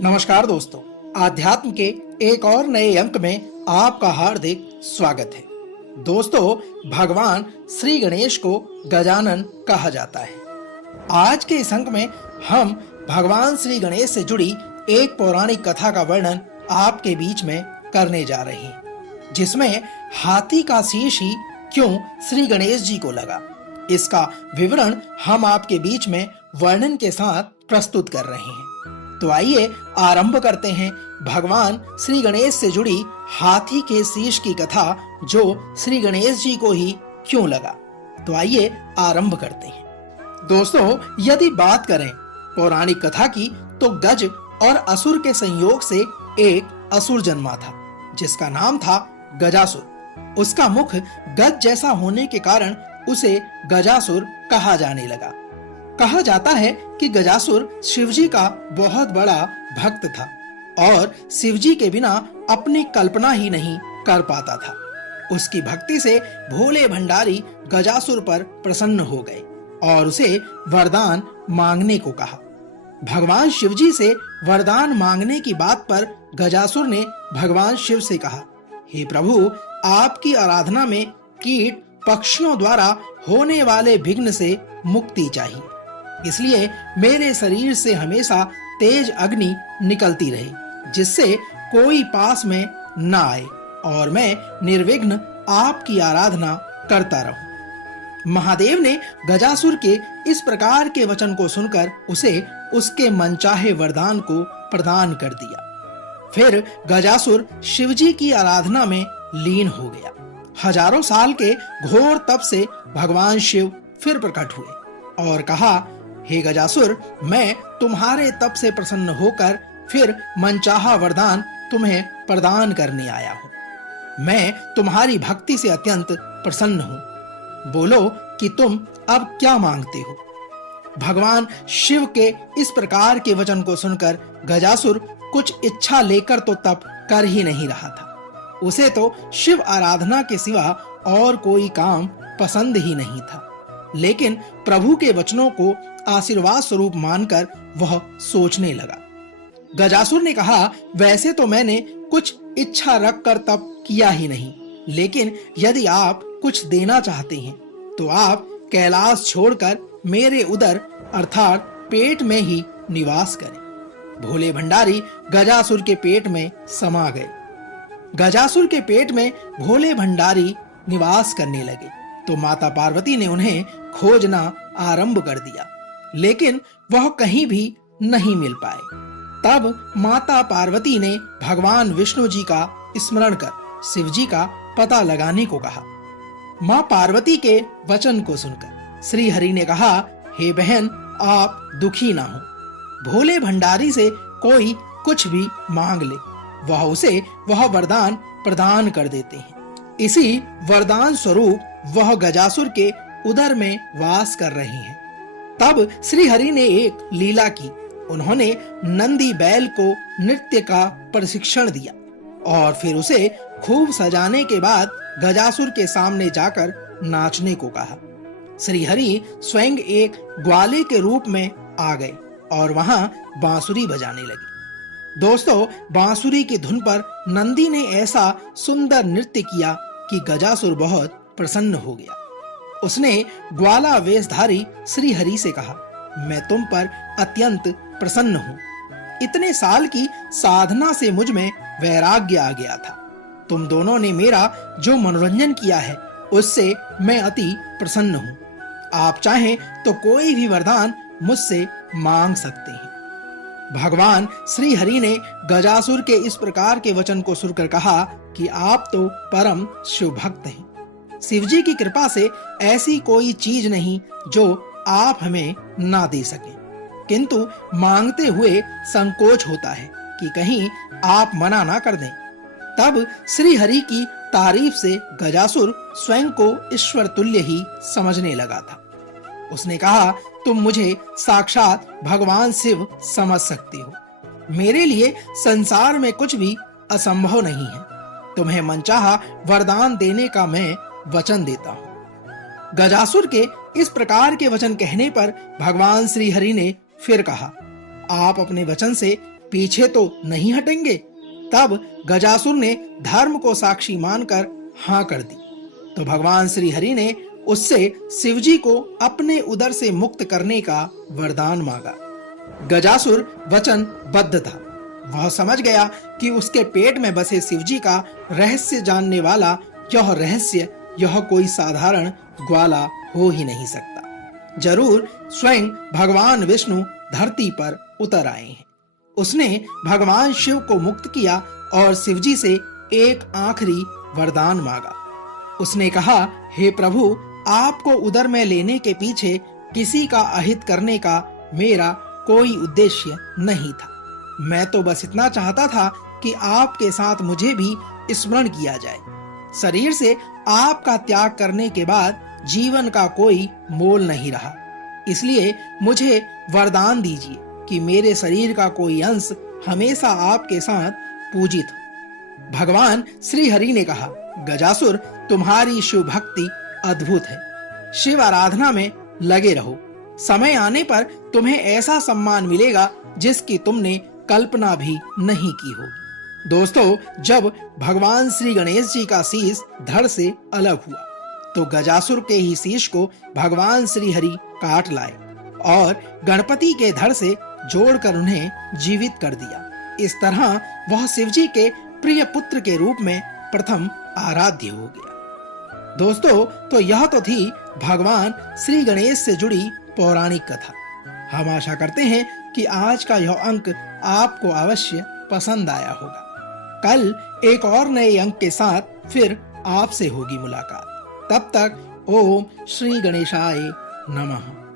नमस्कार दोस्तों, आध्यात्म के एक और नए अंक में आपका हार्दिक स्वागत है। दोस्तों, भगवान श्री गणेश को गजानन कहा जाता है। आज के इस अंक में हम भगवान श्री गणेश से जुड़ी एक पौराणिक कथा का वर्णन आपके बीच में करने जा रहे हैं, जिसमें हाथी का शीश ही क्यों श्री गणेश जी को लगा, इसका विवरण हम आपके बीच में वर्णन के साथ प्रस्तुत कर रहे हैं। तो आइए आरंभ करते हैं भगवान श्री गणेश से जुड़ी हाथी के शीश की कथा, जो श्री गणेश जी को ही क्यों लगा। तो आइए आरंभ करते हैं। दोस्तों, यदि बात करें पौराणिक कथा की, तो गज और असुर के संयोग से एक असुर जन्मा था, जिसका नाम था गजासुर। उसका मुख गज जैसा होने के कारण उसे गजासुर कहा जाने लगा। कहा जाता है कि गजासुर शिवजी का बहुत बड़ा भक्त था और शिवजी के बिना अपनी कल्पना ही नहीं कर पाता था। उसकी भक्ति से भोले भंडारी गजासुर पर प्रसन्न हो गए और उसे वरदान मांगने को कहा। भगवान शिवजी से वरदान मांगने की बात पर गजासुर ने भगवान शिव से कहा, हे प्रभु, आपकी आराधना में कीट पक्षियों द्वारा होने वाले विघ्न से मुक्ति चाहिए, इसलिए मेरे शरीर से हमेशा तेज अग्नि निकलती रहे, जिससे कोई पास में न आए और मैं निर्विघ्न आपकी आराधना करता रहूं। महादेव ने गजासुर के इस प्रकार के वचन को सुनकर उसे उसके मनचाहे वरदान को प्रदान कर दिया। फिर गजासुर शिवजी की आराधना में लीन हो गया। हजारों साल के घोर तप से भगवान शिव फिर प्रकट हुए और कहा, हे गजासुर, मैं तुम्हारे तप से प्रसन्न होकर फिर मनचाहा वरदान तुम्हें प्रदान करने आया हूँ। मैं तुम्हारी भक्ति से अत्यंत प्रसन्न हूँ। बोलो कि तुम अब क्या मांगते हो। भगवान शिव के इस प्रकार के वचन को सुनकर गजासुर कुछ इच्छा लेकर तो तप कर ही नहीं रहा था। उसे तो शिव आराधना के सिवा और कोई काम पसंद ही नहीं था। लेकिन प्रभु के वचनों को आशीर्वाद स्वरूप मानकर वह सोचने लगा। गजासुर ने कहा, वैसे तो मैंने कुछ इच्छा रखकर तप किया ही नहीं, लेकिन यदि आप कुछ देना चाहते हैं तो आप कैलाश छोड़कर मेरे उदर अर्थात पेट में ही निवास करें। भोले भंडारी गजासुर के पेट में समा गए। गजासुर के पेट में भोले भंडारी निवास करने लगे तो माता पार्वती ने उन्हें खोजना आरंभ कर दिया, लेकिन वह कहीं भी नहीं मिल पाए। तब माता पार्वती ने भगवान विष्णु जी का स्मरण कर शिव जी का पता लगाने को कहा। मां पार्वती के वचन को सुनकर श्री हरि ने कहा, हे बहन, आप दुखी ना हो। भोले भंडारी से कोई कुछ भी मांग ले, वह उसे वह वरदान प्रदान कर देते हैं। इसी वरदान स्वरूप वह गजासुर के उदर में वास कर रहे हैं। तब श्री हरि ने एक लीला की। उन्होंने नंदी बैल को नृत्य का प्रशिक्षण दिया और फिर उसे खूब सजाने के बाद गजासुर के सामने जाकर नाचने को कहा। श्री हरि स्वयं एक ग्वाले के रूप में आ गए और वहां बांसुरी बजाने लगे। दोस्तों, बांसुरी की धुन पर नंदी ने ऐसा सुंदर नृत्य किया कि गजासुर बहुत प्रसन्न हो गया। उसने ग्वाला वेशधारी श्री हरि से कहा, मैं तुम पर अत्यंत प्रसन्न हूँ। इतने साल की साधना से मुझ में वैराग्य आ गया था। तुम दोनों ने मेरा जो मनोरंजन किया है, उससे मैं अति प्रसन्न हूँ। आप चाहें तो कोई भी वरदान मुझसे मांग सकते हैं। भगवान श्री हरि ने गजासुर के इस प्रकार के वचन को सुनकर कहा कि आप तो परम शिव भक्त हैं। शिवजी की कृपा से ऐसी कोई चीज नहीं जो आप हमें ना दे सके, किंतु मांगते हुए संकोच होता है कि कहीं आप मना ना कर दें। तब श्री हरि की तारीफ से गजासुर स्वयं को ईश्वर तुल्य ही समझने लगा था। उसने कहा, तुम मुझे साक्षात भगवान शिव समझ सकते हो। मेरे लिए संसार में कुछ भी असंभव नहीं है। तुम्हें मनचाहा वरदान देने का मैं वचन देता हूँ। गजासुर के इस प्रकार के वचन कहने पर भगवान श्री हरि ने फिर कहा, आप अपने वचन से पीछे तो नहीं हटेंगे। तब गजासुर ने धर्म को साक्षी मानकर हाँ कर दी। तो भगवान श्री हरि ने उससे शिवजी को अपने उदर से मुक्त करने का वरदान मांगा। गजासुर वचनबद्ध था। वह समझ गया कि उसके पेट में बसे शिवजी का रहस्य जानने वाला यह कोई साधारण ग्वाला हो ही नहीं सकता। जरूर स्वयं भगवान विष्णु धरती पर उतर आए हैं। उसने भगवान शिव को मुक्त किया और शिवजी से एक आखिरी वरदान मांगा। उसने कहा, हे प्रभु, आपको उदर में लेने के पीछे किसी का अहित करने का मेरा कोई उद्देश्य नहीं था। मैं तो बस इतना चाहता था कि आपके साथ मुझे भी स्मरण किया जाए। शरीर से आपका त्याग करने के बाद जीवन का कोई मोल नहीं रहा। इसलिए मुझे वरदान दीजिए कि मेरे शरीर का कोई अंश हमेशा आपके साथ पूजित हो। भगवान श्री हरि ने कहा, गजासुर, तुम्हारी शिव भक्ति अद्भुत है। शिव आराधना में लगे रहो। समय आने पर तुम्हें ऐसा सम्मान मिलेगा जिसकी तुमने कल्पना भी नहीं की होगी। दोस्तों, जब भगवान श्री गणेश जी का शीश धड़ से अलग हुआ तो गजासुर के ही शीश को भगवान श्री हरि काट लाए और गणपति के धड़ से जोड़कर उन्हें जीवित कर दिया। इस तरह वह शिवजी के प्रिय पुत्र के रूप में प्रथम आराध्य हो गया। दोस्तों, तो यह तो थी भगवान श्री गणेश से जुड़ी पौराणिक कथा। हम आशा करते हैं कि आज का यह अंक आपको अवश्य पसंद आया होगा। कल एक और नए अंक के साथ फिर आपसे होगी मुलाकात। तब तक ओम श्री गणेशाय नमः।